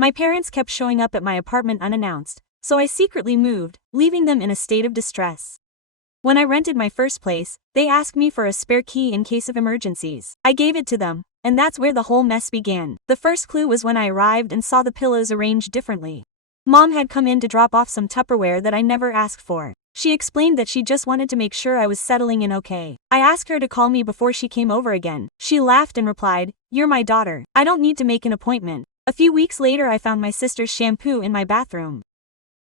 My parents kept showing up at my apartment unannounced, so I secretly moved, leaving them in a state of distress. When I rented my first place, they asked me for a spare key in case of emergencies. I gave it to them, and that's where the whole mess began. The first clue was when I arrived and saw the pillows arranged differently. Mom had come in to drop off some Tupperware that I never asked for. She explained that she just wanted to make sure I was settling in okay. I asked her to call me before she came over again. She laughed and replied, "You're my daughter. I don't need to make an appointment." A few weeks later I found my sister's shampoo in my bathroom.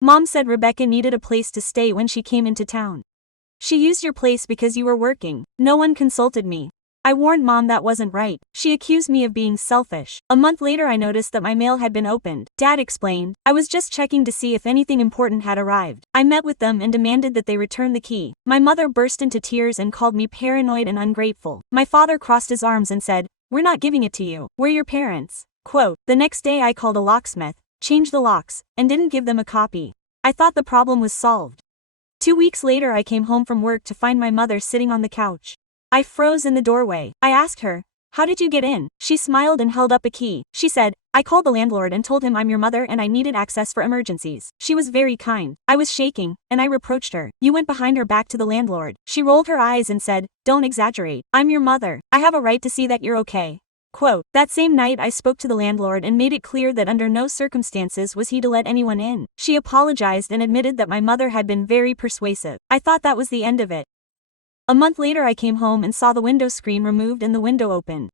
Mom said Rebecca needed a place to stay when she came into town. "She used your place because you were working. No one consulted me." I warned Mom that wasn't right. She accused me of being selfish. A month later I noticed that my mail had been opened. Dad explained, "I was just checking to see if anything important had arrived." I met with them and demanded that they return the key. My mother burst into tears and called me paranoid and ungrateful. My father crossed his arms and said, "We're not giving it to you. We're your parents." Quote, "The next day I called a locksmith, changed the locks, and didn't give them a copy. I thought the problem was solved." 2 weeks later I came home from work to find my mother sitting on the couch. I froze in the doorway. I asked her, "How did you get in?" She smiled and held up a key. She said, "I called the landlord and told him I'm your mother and I needed access for emergencies." She was very kind. I was shaking, and I reproached her. "You went behind her back to the landlord." She rolled her eyes and said, "Don't exaggerate. I'm your mother. I have a right to see that you're okay." Quote, "That same night I spoke to the landlord and made it clear that under no circumstances was he to let anyone in." She apologized and admitted that my mother had been very persuasive. I thought that was the end of it. A month later I came home and saw the window screen removed and the window open.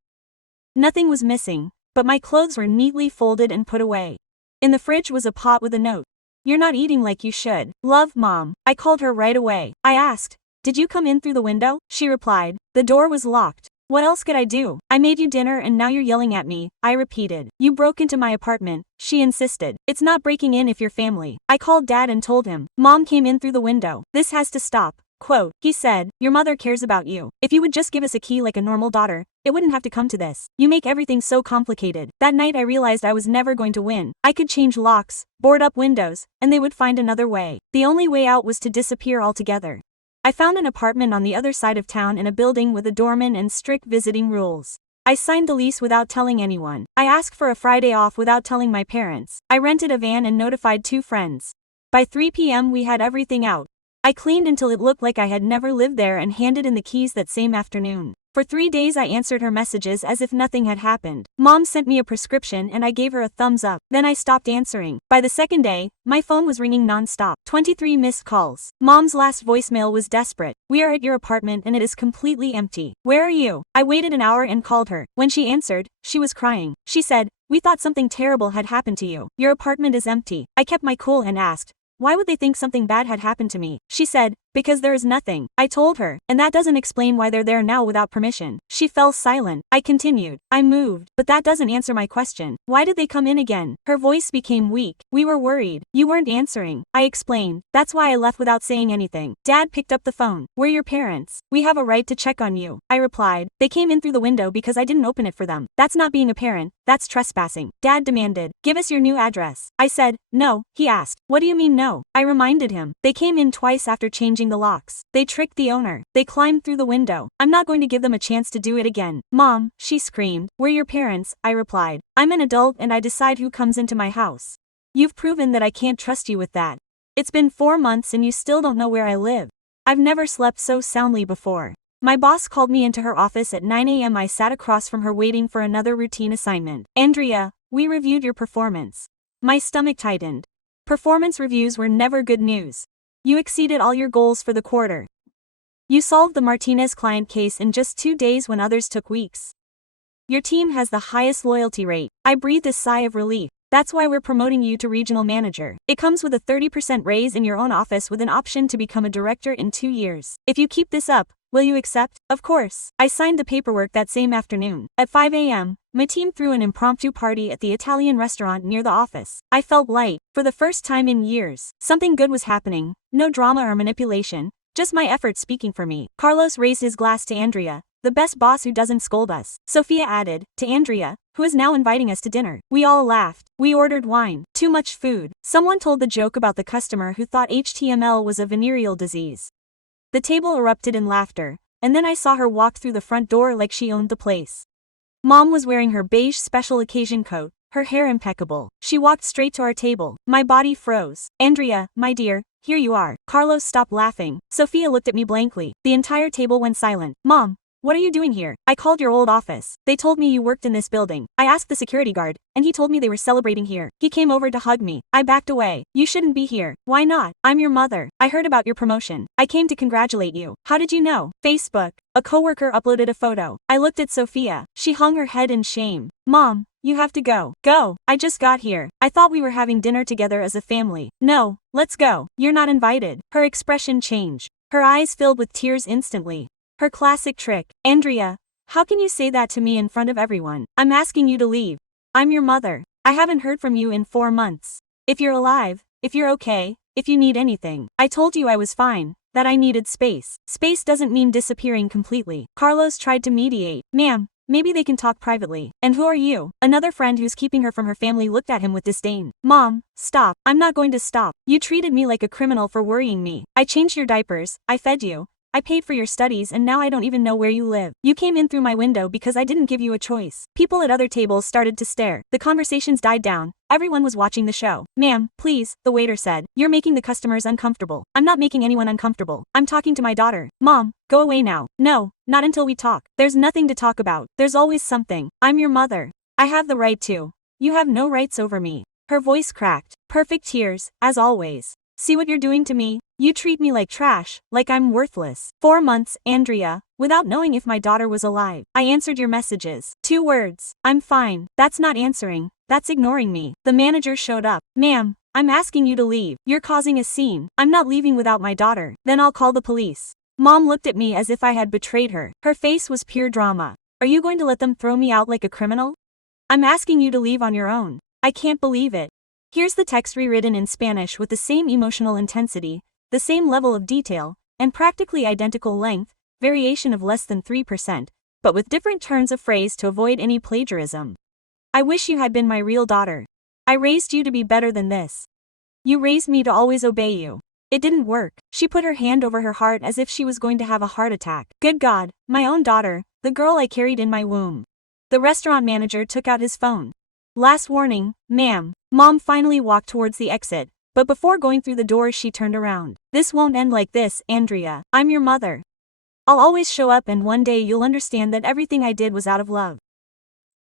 Nothing was missing, but my clothes were neatly folded and put away. In the fridge was a pot with a note. "You're not eating like you should. Love, Mom." I called her right away. I asked, "Did you come in through the window?" She replied, "The door was locked." "What else could I do? I made you dinner and now you're yelling at me," I repeated. "You broke into my apartment," she insisted. "It's not breaking in if you're family." I called Dad and told him, "Mom came in through the window. This has to stop." Quote, he said, "Your mother cares about you. If you would just give us a key like a normal daughter, it wouldn't have to come to this. You make everything so complicated." That night I realized I was never going to win. I could change locks, board up windows, and they would find another way. The only way out was to disappear altogether. I found an apartment on the other side of town in a building with a doorman and strict visiting rules. I signed the lease without telling anyone. I asked for a Friday off without telling my parents. I rented a van and notified 2 friends. By 3 p.m. we had everything out. I cleaned until it looked like I had never lived there and handed in the keys that same afternoon. For 3 days I answered her messages as if nothing had happened. Mom sent me a prescription and I gave her a thumbs up. Then I stopped answering. By the second day, my phone was ringing non-stop. 23 missed calls. Mom's last voicemail was desperate. "We are at your apartment and it is completely empty. Where are you?" I waited an hour and called her. When she answered, she was crying. She said, "We thought something terrible had happened to you. Your apartment is empty." I kept my cool and asked, "Why would they think something bad had happened to me?" She said, "Because there is nothing." I told her, "And that doesn't explain why they're there now without permission." She fell silent. I continued, "I moved, but that doesn't answer my question. Why did they come in again?" Her voice became weak. "We were worried. You weren't answering." I explained, "That's why I left without saying anything." Dad picked up the phone. "We're your parents. We have a right to check on you." I replied, "They came in through the window because I didn't open it for them. That's not being a parent, that's trespassing." Dad demanded, "Give us your new address." I said, "No." He asked, "What do you mean no?" I reminded him, "They came in twice after changing the locks. They tricked the owner. They climbed through the window. I'm not going to give them a chance to do it again." "Mom," she screamed. "We're your parents," I replied. "I'm an adult and I decide who comes into my house. You've proven that I can't trust you with that. It's been 4 months and you still don't know where I live. I've never slept so soundly before." My boss called me into her office at 9 a.m. I sat across from her waiting for another routine assignment. "Andrea, we reviewed your performance." My stomach tightened. Performance reviews were never good news. "You exceeded all your goals for the quarter. You solved the Martinez client case in just 2 days when others took weeks. Your team has the highest loyalty rate." I breathed a sigh of relief. "That's why we're promoting you to regional manager. It comes with a 30% raise in your own office with an option to become a director in 2 years. If you keep this up, will you accept?" "Of course." I signed the paperwork that same afternoon. At 5 a.m., my team threw an impromptu party at the Italian restaurant near the office. I felt light. For the first time in years, something good was happening. No drama or manipulation, just my efforts speaking for me. Carlos raised his glass to Andrea, the best boss who doesn't scold us. Sophia added, to Andrea, who is now inviting us to dinner. We all laughed. We ordered wine. Too much food. Someone told the joke about the customer who thought HTML was a venereal disease. The table erupted in laughter, and then I saw her walk through the front door like she owned the place. Mom was wearing her beige special occasion coat, her hair impeccable. She walked straight to our table. My body froze. Andrea, my dear, here you are. Carlos stopped laughing. Sophia looked at me blankly. The entire table went silent. Mom, what are you doing here? I called your old office. They told me you worked in this building. I asked the security guard, and he told me they were celebrating here. He came over to hug me. I backed away. You shouldn't be here. Why not? I'm your mother. I heard about your promotion. I came to congratulate you. How did you know? Facebook. A coworker uploaded a photo. I looked at Sophia. She hung her head in shame. Mom, you have to go. Go. I just got here. I thought we were having dinner together as a family. No, let's go. You're not invited. Her expression changed. Her eyes filled with tears instantly. Her classic trick. Andrea, how can you say that to me in front of everyone? I'm asking you to leave. I'm your mother. I haven't heard from you in 4 months. If you're alive, if you're okay, if you need anything. I told you I was fine, that I needed space. Space doesn't mean disappearing completely. Carlos tried to mediate. Ma'am, maybe they can talk privately. And who are you? Another friend who's keeping her from her family looked at him with disdain. Mom, stop. I'm not going to stop. You treated me like a criminal for worrying me. I changed your diapers. I fed you. I paid for your studies and now I don't even know where you live. You came in through my window because I didn't give you a choice. People at other tables started to stare. The conversations died down. Everyone was watching the show. Ma'am, please, the waiter said. You're making the customers uncomfortable. I'm not making anyone uncomfortable. I'm talking to my daughter. Mom, go away now. No, not until we talk. There's nothing to talk about. There's always something. I'm your mother. I have the right to. You have no rights over me. Her voice cracked. Perfect tears, as always. See what you're doing to me? You treat me like trash, like I'm worthless. 4 months, Andrea, without knowing if my daughter was alive. I answered your messages. 2 words. I'm fine. That's not answering. That's ignoring me. The manager showed up. Ma'am, I'm asking you to leave. You're causing a scene. I'm not leaving without my daughter. Then I'll call the police. Mom looked at me as if I had betrayed her. Her face was pure drama. Are you going to let them throw me out like a criminal? I'm asking you to leave on your own. I can't believe it. Here's the text rewritten in Spanish with the same emotional intensity, the same level of detail, and practically identical length, variation of less than 3%, but with different turns of phrase to avoid any plagiarism. I wish you had been my real daughter. I raised you to be better than this. You raised me to always obey you. It didn't work. She put her hand over her heart as if she was going to have a heart attack. Good God, my own daughter, the girl I carried in my womb. The restaurant manager took out his phone. Last warning, ma'am. Mom finally walked towards the exit, but before going through the door she turned around. This won't end like this, Andrea. I'm your mother. I'll always show up and one day you'll understand that everything I did was out of love.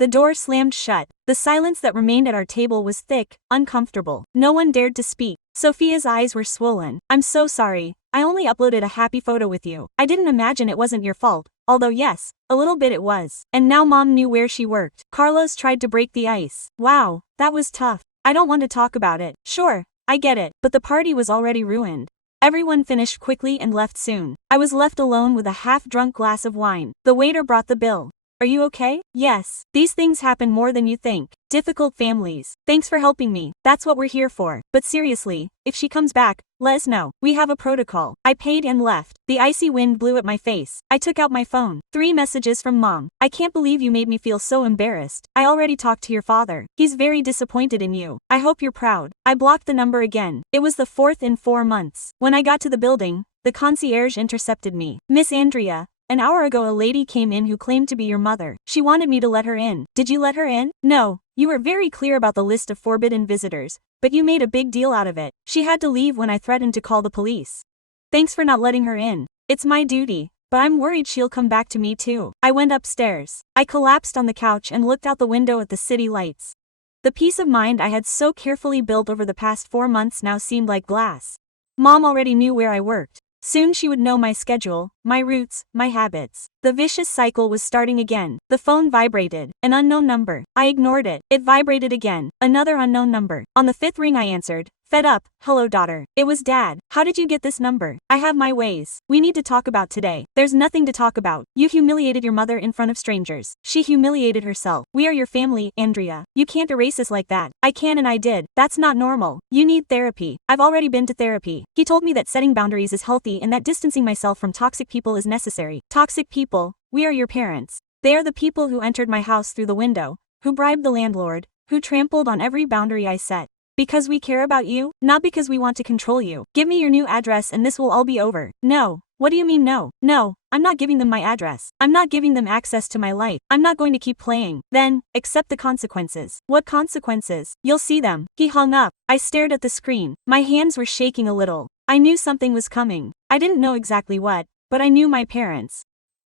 The door slammed shut. The silence that remained at our table was thick, uncomfortable. No one dared to speak. Sophia's eyes were swollen. I'm so sorry. I only uploaded a happy photo with you. I didn't imagine it wasn't your fault. Although yes, a little bit it was. And now Mom knew where she worked. Carlos tried to break the ice. Wow, that was tough. I don't want to talk about it. Sure, I get it. But the party was already ruined. Everyone finished quickly and left soon. I was left alone with a half-drunk glass of wine. The waiter brought the bill. Are you okay? Yes. These things happen more than you think. Difficult families. Thanks for helping me. That's what we're here for. But seriously, if she comes back, let us know. We have a protocol. I paid and left. The icy wind blew at my face. I took out my phone. 3 messages from Mom. I can't believe you made me feel so embarrassed. I already talked to your father. He's very disappointed in you. I hope you're proud. I blocked the number again. It was the 4th in 4 months. When I got to the building, the concierge intercepted me. Miss Andrea, an hour ago a lady came in who claimed to be your mother. She wanted me to let her in. Did you let her in? No. You were very clear about the list of forbidden visitors, but you made a big deal out of it. She had to leave when I threatened to call the police. Thanks for not letting her in. It's my duty, but I'm worried she'll come back to me too. I went upstairs. I collapsed on the couch and looked out the window at the city lights. The peace of mind I had so carefully built over the past 4 months now seemed like glass. Mom already knew where I worked. Soon she would know my schedule, my routes, my habits. The vicious cycle was starting again. The phone vibrated. An unknown number. I ignored it. It vibrated again. Another unknown number. On the 5th ring I answered. Fed up. Hello, daughter. It was Dad. How did you get this number? I have my ways. We need to talk about today. There's nothing to talk about. You humiliated your mother in front of strangers. She humiliated herself. We are your family, Andrea. You can't erase us like that. I can and I did. That's not normal. You need therapy. I've already been to therapy. He told me that setting boundaries is healthy and that distancing myself from toxic people is necessary. Toxic people, we are your parents. They are the people who entered my house through the window, who bribed the landlord, who trampled on every boundary I set. Because we care about you, not because we want to control you. Give me your new address and this will all be over. No, What do you mean no? No, I'm not giving them my address. I'm not giving them access to my life. I'm not going to keep playing. Then, accept the consequences. What consequences? You'll see them. He hung up. I stared at the screen. My hands were shaking a little. I knew something was coming. I didn't know exactly what, but I knew my parents.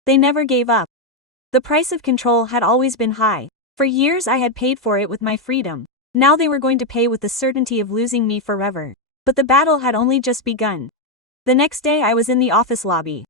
They never gave up. The price of control had always been high. For years I had paid for it with my freedom. Now they were going to pay with the certainty of losing me forever. But the battle had only just begun. The next day I was in the office lobby.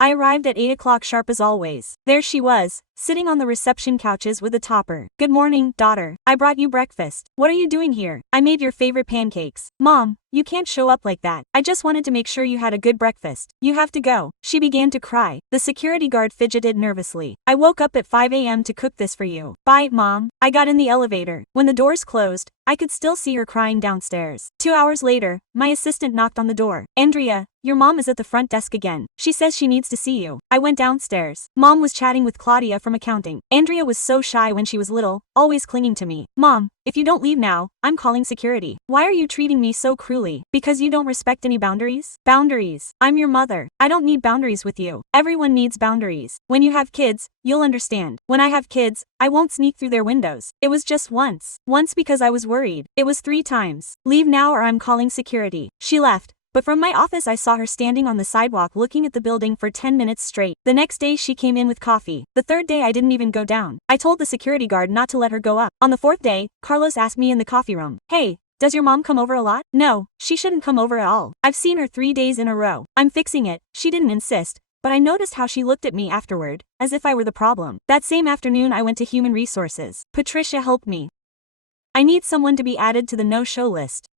I arrived at 8 o'clock sharp as always. There she was, sitting on the reception couches with a topper. Good morning, daughter. I brought you breakfast. What are you doing here? I made your favorite pancakes. Mom, you can't show up like that. I just wanted to make sure you had a good breakfast. You have to go. She began to cry. The security guard fidgeted nervously. I woke up at 5 a.m. to cook this for you. Bye, Mom. I got in the elevator. When the doors closed, I could still see her crying downstairs. 2 hours later, my assistant knocked on the door. Andrea, your mom is at the front desk again. She says she needs to see you. I went downstairs. Mom was chatting with Claudia from accounting. Andrea was so shy when she was little, always clinging to me. Mom, if you don't leave now, I'm calling security. Why are you treating me so cruelly? Because you don't respect any boundaries? Boundaries. I'm your mother. I don't need boundaries with you. Everyone needs boundaries. When you have kids, you'll understand. When I have kids, I won't sneak through their windows. It was just once. Once because I was worried. It was 3 times. Leave now or I'm calling security. She left. But from my office I saw her standing on the sidewalk looking at the building for 10 minutes straight. The next day she came in with coffee. The third day I didn't even go down. I told the security guard not to let her go up. On the fourth day, Carlos asked me in the coffee room, "Hey, does your mom come over a lot?" "No, she shouldn't come over at all. I've seen her 3 days in a row. I'm fixing it." She didn't insist, but I noticed how she looked at me afterward, as if I were the problem. That same afternoon I went to Human Resources. Patricia helped me. I need someone to be added to the no-show list.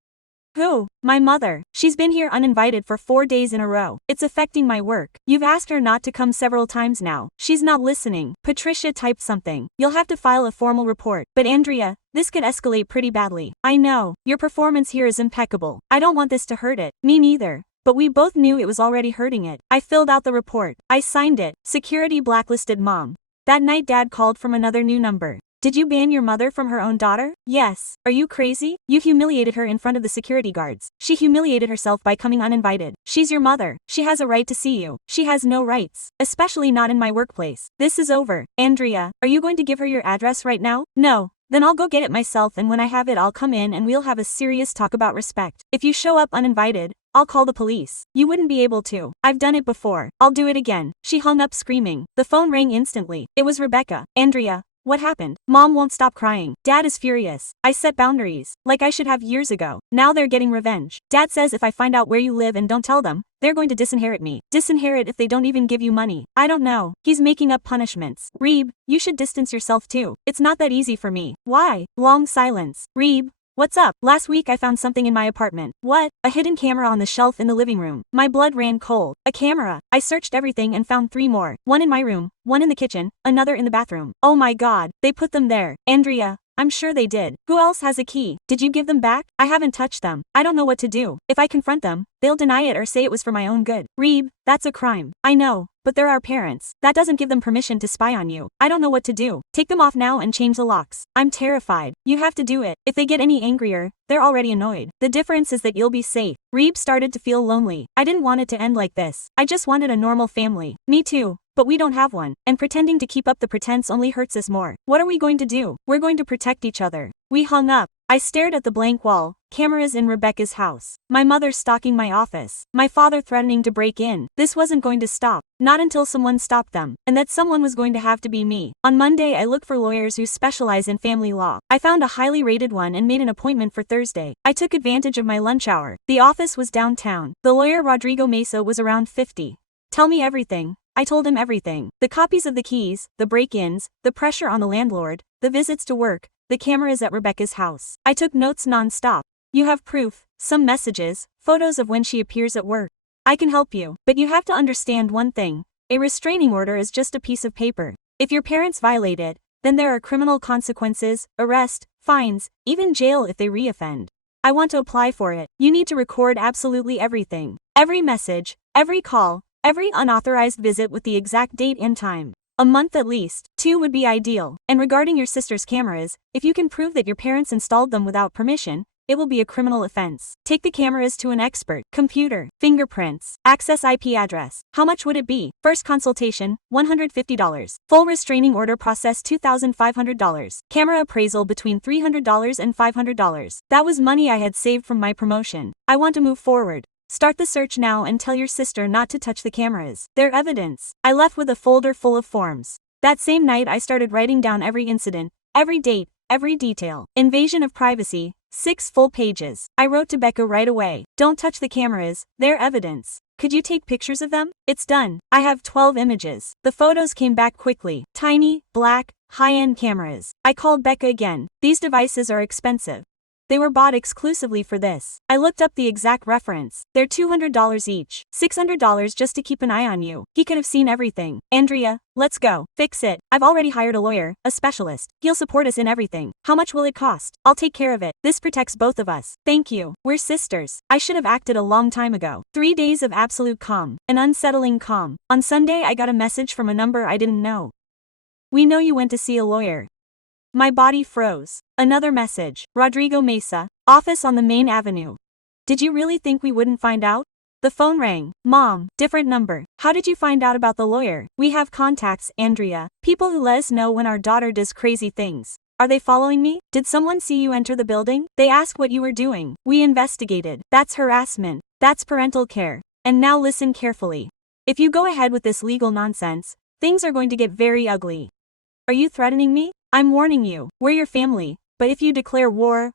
Who? My mother. She's been here uninvited for 4 days in a row. It's affecting my work. You've asked her not to come several times now. She's not listening. Patricia typed something. You'll have to file a formal report. But Andrea, this could escalate pretty badly. I know. Your performance here is impeccable. I don't want this to hurt it. Me neither. But we both knew it was already hurting it. I filled out the report. I signed it. Security blacklisted Mom. That night Dad called from another new number. Did you ban your mother from her own daughter? Yes. Are you crazy? You humiliated her in front of the security guards. She humiliated herself by coming uninvited. She's your mother. She has a right to see you. She has no rights. Especially not in my workplace. This is over. Andrea, are you going to give her your address right now? No. Then I'll go get it myself, and when I have it I'll come in and we'll have a serious talk about respect. If you show up uninvited, I'll call the police. You wouldn't be able to. I've done it before. I'll do it again. She hung up screaming. The phone rang instantly. It was Rebecca. Andrea. What happened? Mom won't stop crying. Dad is furious. I set boundaries, like I should have years ago. Now they're getting revenge. Dad says if I find out where you live and don't tell them, they're going to disinherit me. Disinherit if they don't even give you money. I don't know. He's making up punishments. Reeb, you should distance yourself too. It's not that easy for me. Why? Long silence. Reeb. What's up? Last week I found something in my apartment. What? A hidden camera on the shelf in the living room. My blood ran cold. A camera. I searched everything and found 3 more. One in my room, one in the kitchen, another in the bathroom. Oh my god, they put them there. Andrea, I'm sure they did. Who else has a key? Did you give them back? I haven't touched them. I don't know what to do. If I confront them, they'll deny it or say it was for my own good. Reeb, that's a crime. I know. But they're our parents. That doesn't give them permission to spy on you. I don't know what to do. Take them off now and change the locks. I'm terrified. You have to do it. If they get any angrier, they're already annoyed. The difference is that you'll be safe. Reeb started to feel lonely. I didn't want it to end like this. I just wanted a normal family. Me too. But we don't have one. And pretending to keep up the pretense only hurts us more. What are we going to do? We're going to protect each other. We hung up. I stared at the blank wall. Cameras in Rebecca's house. My mother stalking my office. My father threatening to break in. This wasn't going to stop. Not until someone stopped them. And that someone was going to have to be me. On Monday I looked for lawyers who specialize in family law. I found a highly rated one and made an appointment for Thursday. I took advantage of my lunch hour. The office was downtown. The lawyer Rodrigo Mesa was around 50. Tell me everything. I told him everything. The copies of the keys, the break-ins, the pressure on the landlord, the visits to work, the cameras at Rebecca's house. I took notes non-stop. You have proof, some messages, photos of when she appears at work. I can help you, but you have to understand one thing. A restraining order is just a piece of paper. If your parents violate it, then there are criminal consequences, arrest, fines, even jail if they reoffend. I want to apply for it. You need to record absolutely everything. Every message, every call, every unauthorized visit with the exact date and time. A month at least. 2 would be ideal. And regarding your sister's cameras, if you can prove that your parents installed them without permission, it will be a criminal offense. Take the cameras to an expert. Computer, fingerprints, access IP address. How much would it be? First consultation, $150. Full restraining order process $2,500. Camera appraisal between $300 and $500. That was money I had saved from my promotion. I want to move forward. Start the search now and tell your sister not to touch the cameras. They're evidence. I left with a folder full of forms. That same night I started writing down every incident, every date, every detail. Invasion of privacy, 6 full pages. I wrote to Becca right away. Don't touch the cameras, they're evidence. Could you take pictures of them? It's done. I have 12 images. The photos came back quickly. Tiny, black, high-end cameras. I called Becca again. These devices are expensive. They were bought exclusively for this. I looked up the exact reference. They're $200 each. $600 just to keep an eye on you. He could have seen everything. Andrea, let's go. Fix it. I've already hired a lawyer, a specialist. He'll support us in everything. How much will it cost? I'll take care of it. This protects both of us. Thank you. We're sisters. I should have acted a long time ago. 3 days of absolute calm. An unsettling calm. On Sunday I got a message from a number I didn't know. We know you went to see a lawyer. My body froze. Another message. Rodrigo Mesa, office on the main avenue. Did you really think we wouldn't find out? The phone rang. Mom, different number. How did you find out about the lawyer? We have contacts, Andrea. People who let us know when our daughter does crazy things. Are they following me? Did someone see you enter the building? They asked what you were doing. We investigated. That's harassment. That's parental care. And now listen carefully. If you go ahead with this legal nonsense, things are going to get very ugly. Are you threatening me? I'm warning you. We're your family. But if you declare war,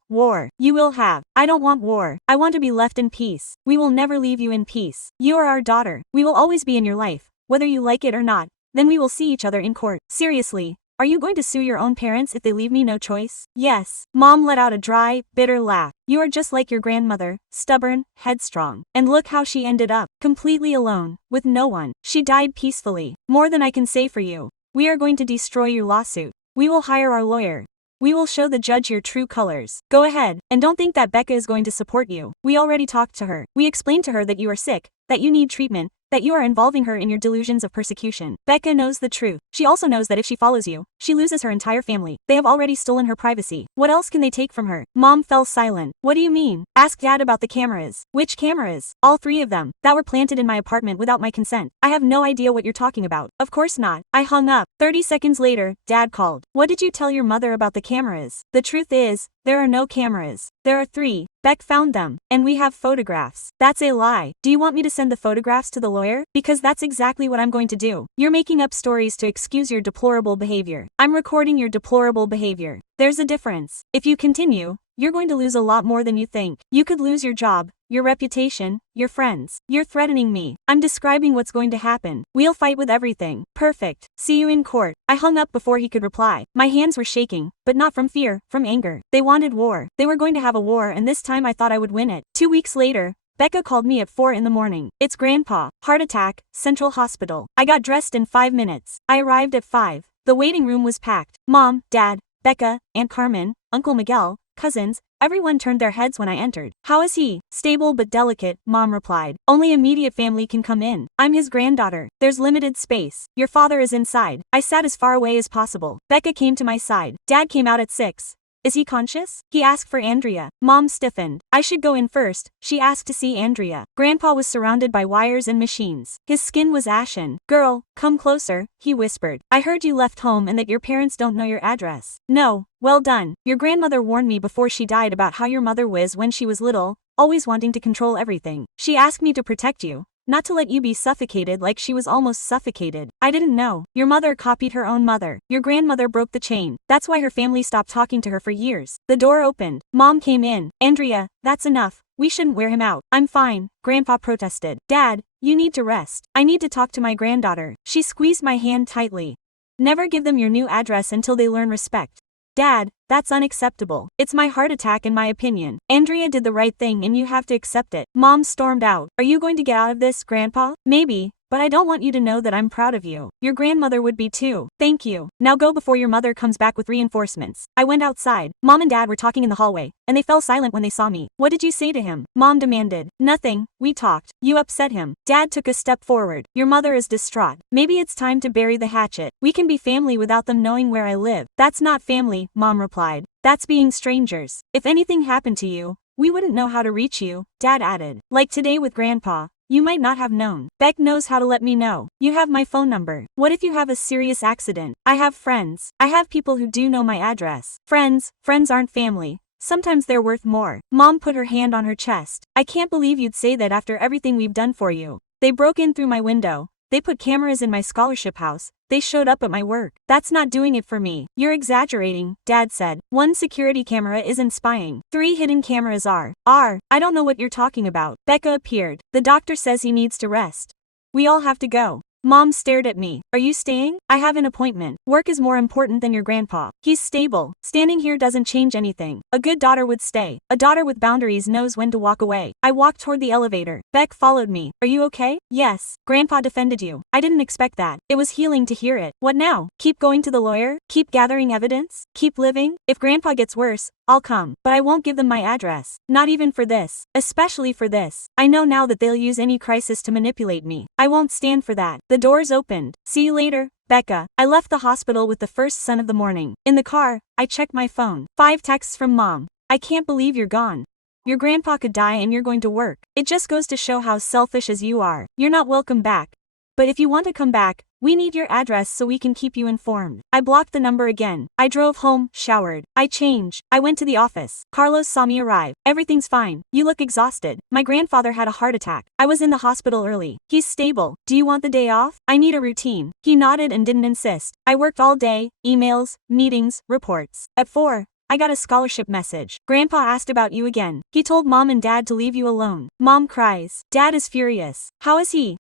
you will have. I don't want war. I want to be left in peace. We will never leave you in peace. You are our daughter. We will always be in your life, whether you like it or not. Then we will see each other in court. Seriously, are you going to sue your own parents if they leave me no choice? Yes. Mom let out a dry, bitter laugh. You are just like your grandmother, stubborn, headstrong. And look how she ended up, completely alone, with no one. She died peacefully. More than I can say for you. We are going to destroy your lawsuit. We will hire our lawyer. We will show the judge your true colors. Go ahead, and don't think that Becca is going to support you. We already talked to her. We explained to her that you are sick, that you need treatment, that you are involving her in your delusions of persecution. Becca knows the truth. She also knows that if she follows you, she loses her entire family. They have already stolen her privacy. What else can they take from her? Mom fell silent. What do you mean? Ask Dad about the cameras. Which cameras? All 3 of them, that were planted in my apartment without my consent. I have no idea what you're talking about. Of course not. I hung up. 30 seconds later, Dad called. What did you tell your mother about the cameras? The truth is, there are no cameras. There are 3. Beck found them. And we have photographs. That's a lie. Do you want me to send the photographs to the lawyer? Because that's exactly what I'm going to do. You're making up stories to excuse your deplorable behavior. I'm recording your deplorable behavior. There's a difference. If you continue, you're going to lose a lot more than you think. You could lose your job, your reputation, your friends. You're threatening me. I'm describing what's going to happen. We'll fight with everything. Perfect. See you in court. I hung up before he could reply. My hands were shaking, but not from fear, from anger. They wanted war. They were going to have a war, and this time I thought I would win it. 2 weeks later, Becca called me at 4 in the morning. It's Grandpa. Heart attack, Central Hospital. I got dressed in 5 minutes. I arrived at 5. The waiting room was packed. Mom, Dad, Becca, Aunt Carmen, Uncle Miguel, cousins, everyone turned their heads when I entered. How is he? Stable but delicate, Mom replied. Only immediate family can come in. I'm his granddaughter. There's limited space. Your father is inside. I sat as far away as possible. Becca came to my side. Dad came out at 6. Is he conscious? He asked for Andrea. Mom stiffened. I should go in first. She asked to see Andrea. Grandpa was surrounded by wires and machines. His skin was ashen. Girl, come closer, he whispered. I heard you left home and that your parents don't know your address. No. Well done. Your grandmother warned me before she died about how your mother was when she was little, always wanting to control everything. She asked me to protect you, not to let you be suffocated like she was almost suffocated. I didn't know. Your mother copied her own mother. Your grandmother broke the chain. That's why her family stopped talking to her for years. The door opened. Mom came in. Andrea, that's enough. We shouldn't wear him out. I'm fine, Grandpa protested. Dad, you need to rest. I need to talk to my granddaughter. She squeezed my hand tightly. Never give them your new address until they learn respect. Dad, that's unacceptable. It's my heart attack in my opinion. Andrea did the right thing and you have to accept it. Mom stormed out. Are you going to get out of this, Grandpa? Maybe. But I don't want you to know that I'm proud of you. Your grandmother would be too. Thank you. Now go before your mother comes back with reinforcements. I went outside. Mom and Dad were talking in the hallway, and they fell silent when they saw me. What did you say to him? Mom demanded. Nothing. We talked. You upset him. Dad took a step forward. Your mother is distraught. Maybe it's time to bury the hatchet. We can be family without them knowing where I live. That's not family, Mom replied. That's being strangers. If anything happened to you, we wouldn't know how to reach you, Dad added. Like today with Grandpa. You might not have known. Beck knows how to let me know. You have my phone number. What if you have a serious accident? I have friends. I have people who do know my address. Friends aren't family. Sometimes they're worth more. Mom put her hand on her chest. I can't believe you'd say that after everything we've done for you. They broke in through my window. They put cameras in my scholarship house. They showed up at my work. That's not doing it for me. You're exaggerating, Dad said. 1 security camera isn't spying. 3 hidden cameras are. I don't know what you're talking about. Becca appeared. The doctor says he needs to rest. We all have to go. Mom stared at me. Are you staying? I have an appointment. Work is more important than your grandpa. He's stable. Standing here doesn't change anything. A good daughter would stay. A daughter with boundaries knows when to walk away. I walked toward the elevator. Beck followed me. Are you okay? Yes. Grandpa defended you. I didn't expect that. It was healing to hear it. What now? Keep going to the lawyer? Keep gathering evidence? Keep living? If Grandpa gets worse, I'll come. But I won't give them my address. Not even for this. Especially for this. I know now that they'll use any crisis to manipulate me. I won't stand for that. The doors opened. See you later, Becca. I left the hospital with the first sun of the morning. In the car, I checked my phone. 5 texts from Mom. I can't believe you're gone. Your grandpa could die and you're going to work. It just goes to show how selfish as you are. You're not welcome back. But if you want to come back, we need your address so we can keep you informed. I blocked the number again. I drove home, showered. I changed. I went to the office. Carlos saw me arrive. Everything's fine. You look exhausted. My grandfather had a heart attack. I was in the hospital early. He's stable. Do you want the day off? I need a routine. He nodded and didn't insist. I worked all day, emails, meetings, reports. At 4, I got a scholarship message. Grandpa asked about you again. He told Mom and Dad to leave you alone. Mom cries. Dad is furious. How is he?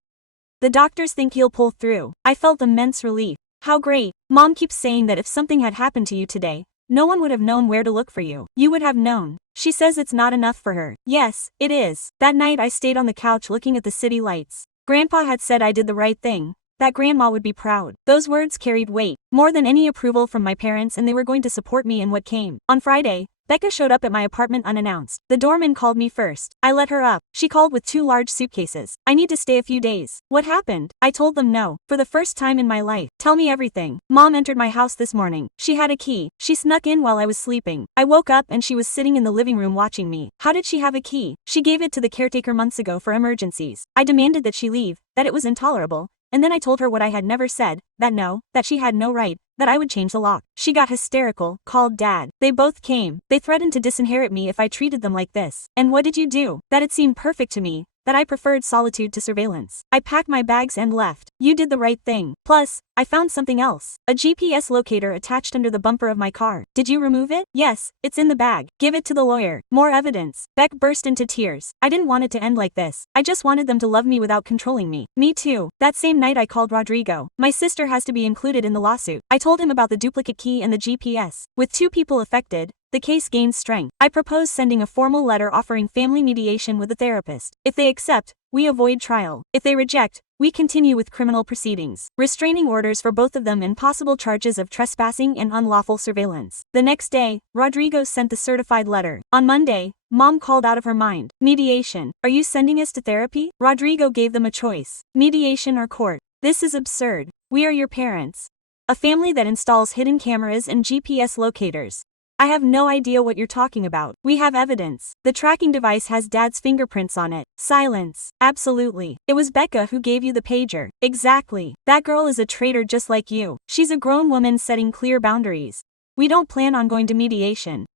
The doctors think he'll pull through. I felt immense relief. How great. Mom keeps saying that if something had happened to you today, no one would have known where to look for you. You would have known. She says it's not enough for her. Yes, it is. That night I stayed on the couch looking at the city lights. Grandpa had said I did the right thing. That Grandma would be proud. Those words carried weight, more than any approval from my parents, and they were going to support me in what came. On Friday, Becca showed up at my apartment unannounced. The doorman called me first. I let her up. She called with 2 large suitcases. I need to stay a few days. What happened? I told them no. For the first time in my life. Tell me everything. Mom entered my house this morning. She had a key. She snuck in while I was sleeping. I woke up and she was sitting in the living room watching me. How did she have a key? She gave it to the caretaker months ago for emergencies. I demanded that she leave, that it was intolerable. And then I told her what I had never said, that she had no right, that I would change the lock. She got hysterical, called Dad. They both came. They threatened to disinherit me if I treated them like this. And what did you do? That it seemed perfect to me, that I preferred solitude to surveillance. I packed my bags and left. You did the right thing. Plus, I found something else. A GPS locator attached under the bumper of my car. Did you remove it? Yes, it's in the bag. Give it to the lawyer. More evidence. Beck burst into tears. I didn't want it to end like this. I just wanted them to love me without controlling me. Me too. That same night I called Rodrigo. My sister has to be included in the lawsuit. I told him about the duplicate key and the GPS. With 2 people affected, the case gains strength. I propose sending a formal letter offering family mediation with a therapist. If they accept, we avoid trial. If they reject, we continue with criminal proceedings. Restraining orders for both of them and possible charges of trespassing and unlawful surveillance. The next day, Rodrigo sent the certified letter. On Monday, Mom called out of her mind. Mediation. Are you sending us to therapy? Rodrigo gave them a choice. Mediation or court. This is absurd. We are your parents. A family that installs hidden cameras and GPS locators. I have no idea what you're talking about. We have evidence. The tracking device has Dad's fingerprints on it. Silence. Absolutely. It was Becca who gave you the pager. Exactly. That girl is a traitor just like you. She's a grown woman setting clear boundaries. We don't plan on going to mediation.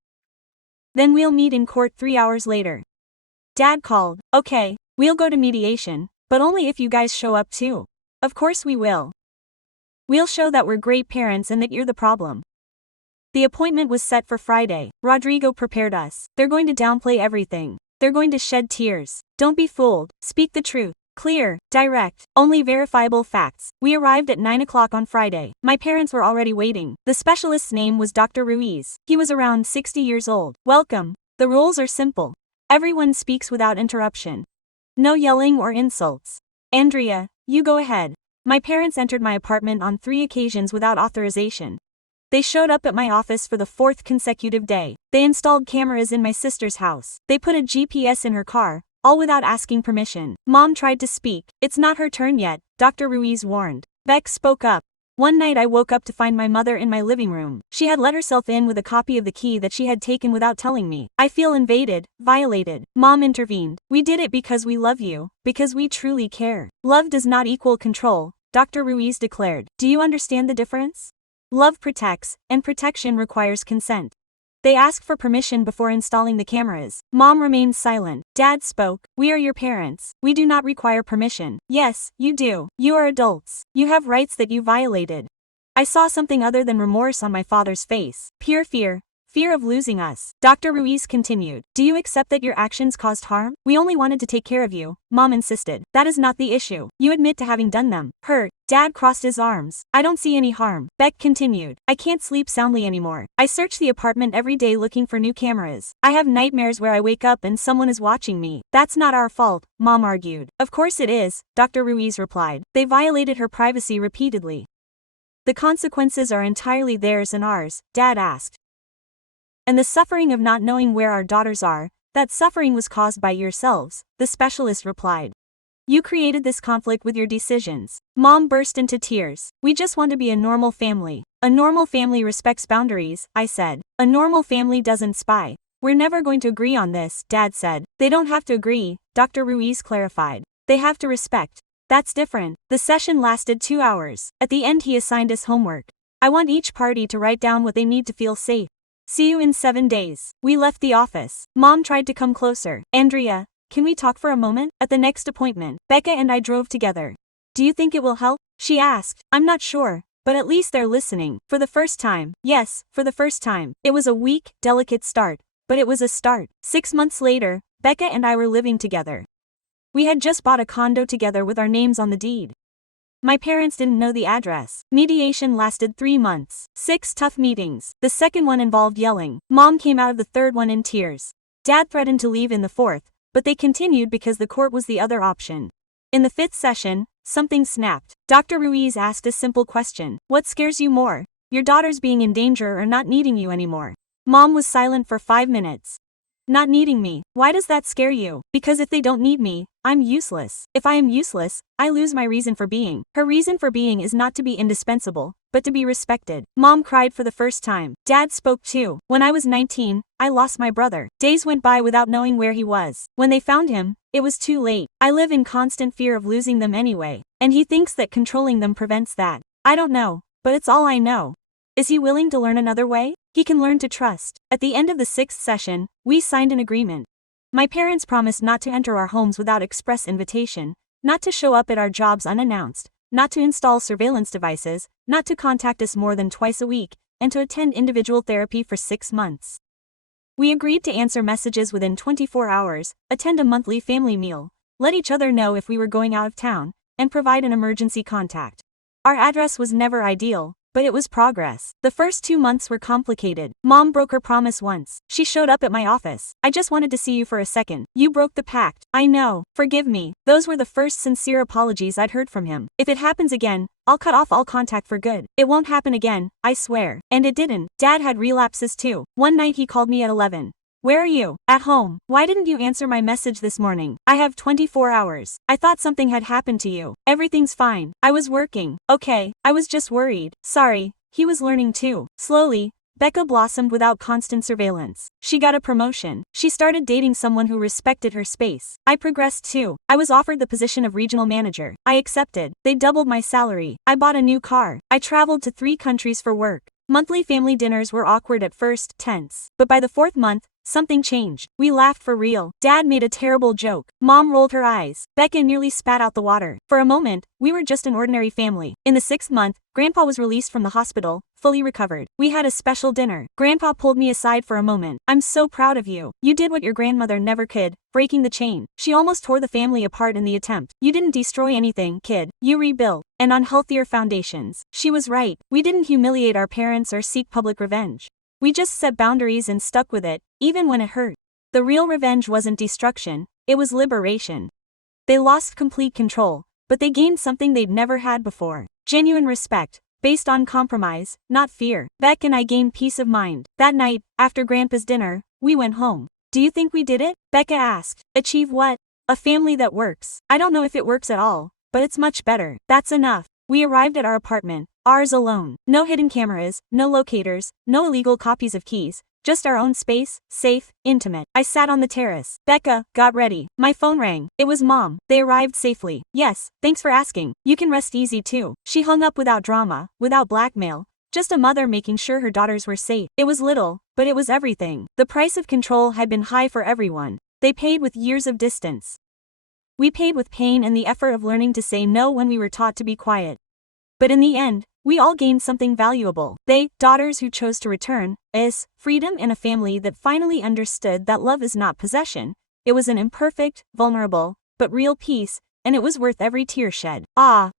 Then we'll meet in court 3 hours later. Dad called. Okay, we'll go to mediation, but only if you guys show up too. Of course we will. We'll show that we're great parents and that you're the problem. The appointment was set for Friday. Rodrigo prepared us. They're going to downplay everything. They're going to shed tears. Don't be fooled. Speak the truth. Clear, direct, only verifiable facts. We arrived at 9 o'clock on Friday. My parents were already waiting. The specialist's name was Dr. Ruiz. He was around 60 years old. Welcome. The rules are simple. Everyone speaks without interruption. No yelling or insults. Andrea, you go ahead. My parents entered my apartment on 3 occasions without authorization. They showed up at my office for the 4th consecutive day. They installed cameras in my sister's house. They put a GPS in her car, all without asking permission. Mom tried to speak. It's not her turn yet, Dr. Ruiz warned. Beck spoke up. One night I woke up to find my mother in my living room. She had let herself in with a copy of the key that she had taken without telling me. I feel invaded, violated. Mom intervened. We did it because we love you, because we truly care. Love does not equal control, Dr. Ruiz declared. Do you understand the difference? Love protects, and protection requires consent. They ask for permission before installing the cameras. Mom remained silent. Dad spoke. We are your parents. We do not require permission. Yes, you do. You are adults. You have rights that you violated. I saw something other than remorse on my father's face. Pure fear. Fear of losing us. Dr. Ruiz continued. Do you accept that your actions caused harm? We only wanted to take care of you, Mom insisted. That is not the issue. You admit to having done them. Hurt. Dad crossed his arms. I don't see any harm. Beck continued. I can't sleep soundly anymore. I search the apartment every day looking for new cameras. I have nightmares where I wake up and someone is watching me. That's not our fault, Mom argued. Of course it is, Dr. Ruiz replied. They violated her privacy repeatedly. The consequences are entirely theirs and ours, Dad asked. And the suffering of not knowing where our daughters are, that suffering was caused by yourselves, the specialist replied. You created this conflict with your decisions. Mom burst into tears. We just want to be a normal family. A normal family respects boundaries, I said. A normal family doesn't spy. We're never going to agree on this, Dad said. They don't have to agree, Dr. Ruiz clarified. They have to respect. That's different. The session lasted 2 hours. At the end he assigned us homework. I want each party to write down what they need to feel safe. See you in 7 days. We left the office. Mom tried to come closer. Andrea, can we talk for a moment? At the next appointment, Becca and I drove together. Do you think it will help? She asked. I'm not sure, but at least they're listening. For the first time. Yes, for the first time. It was a weak, delicate start, but it was a start. 6 months later, Becca and I were living together. We had just bought a condo together with our names on the deed. My parents didn't know the address. Mediation lasted 3 months. 6 tough meetings. The second one involved yelling. Mom came out of the third one in tears. Dad threatened to leave in the fourth, but they continued because the court was the other option. In the 5th session, something snapped. Dr. Ruiz asked a simple question. What scares you more? Your daughters being in danger or not needing you anymore? Mom was silent for 5 minutes. Not needing me. Why does that scare you? Because if they don't need me, I'm useless. If I am useless, I lose my reason for being. Her reason for being is not to be indispensable, but to be respected. Mom cried for the first time. Dad spoke too. When I was 19, I lost my brother. Days went by without knowing where he was. When they found him, it was too late. I live in constant fear of losing them anyway, and he thinks that controlling them prevents that. I don't know, but it's all I know. Is he willing to learn another way? He can learn to trust. At the end of the 6th session, we signed an agreement. My parents promised not to enter our homes without express invitation, not to show up at our jobs unannounced, not to install surveillance devices, not to contact us more than twice a week, and to attend individual therapy for 6 months. We agreed to answer messages within 24 hours, attend a monthly family meal, let each other know if we were going out of town, and provide an emergency contact. Our address was never ideal, but it was progress. The first 2 months were complicated. Mom broke her promise once. She showed up at my office. I just wanted to see you for a second. You broke the pact. I know. Forgive me. Those were the first sincere apologies I'd heard from him. If it happens again, I'll cut off all contact for good. It won't happen again, I swear. And it didn't. Dad had relapses too. One night he called me at 11. Where are you? At home. Why didn't you answer my message this morning? I have 24 hours. I thought something had happened to you. Everything's fine. I was working. Okay, I was just worried. Sorry. He was learning too. Slowly, Becca blossomed without constant surveillance. She got a promotion. She started dating someone who respected her space. I progressed too. I was offered the position of regional manager. I accepted. They doubled my salary. I bought a new car. I traveled to 3 countries for work. Monthly family dinners were awkward at first, tense. But by the 4th month, something changed. We laughed for real. Dad made a terrible joke. Mom rolled her eyes. Becca nearly spat out the water. For a moment, we were just an ordinary family. In the 6th month, Grandpa was released from the hospital, fully recovered. We had a special dinner. Grandpa pulled me aside for a moment. I'm so proud of you. You did what your grandmother never could, breaking the chain. She almost tore the family apart in the attempt. You didn't destroy anything, kid. You rebuilt. And on healthier foundations. She was right. We didn't humiliate our parents or seek public revenge. We just set boundaries and stuck with it, even when it hurt. The real revenge wasn't destruction, it was liberation. They lost complete control, but they gained something they'd never had before. Genuine respect, based on compromise, not fear. Beck and I gained peace of mind. That night, after Grandpa's dinner, we went home. Do you think we did it? Becca asked. Achieve what? A family that works. I don't know if it works at all, but it's much better. That's enough. We arrived at our apartment. Ours alone. No hidden cameras, no locators, no illegal copies of keys. Just our own space, safe, intimate. I sat on the terrace. Becca got ready. My phone rang. It was Mom. They arrived safely. Yes, thanks for asking. You can rest easy too. She hung up without drama, without blackmail. Just a mother making sure her daughters were safe. It was little, but it was everything. The price of control had been high for everyone. They paid with years of distance. We paid with pain and the effort of learning to say no when we were taught to be quiet. But in the end, we all gained something valuable. They, daughters who chose to return, is freedom and a family that finally understood that love is not possession. It was an imperfect, vulnerable, but real peace, and it was worth every tear shed. Ah,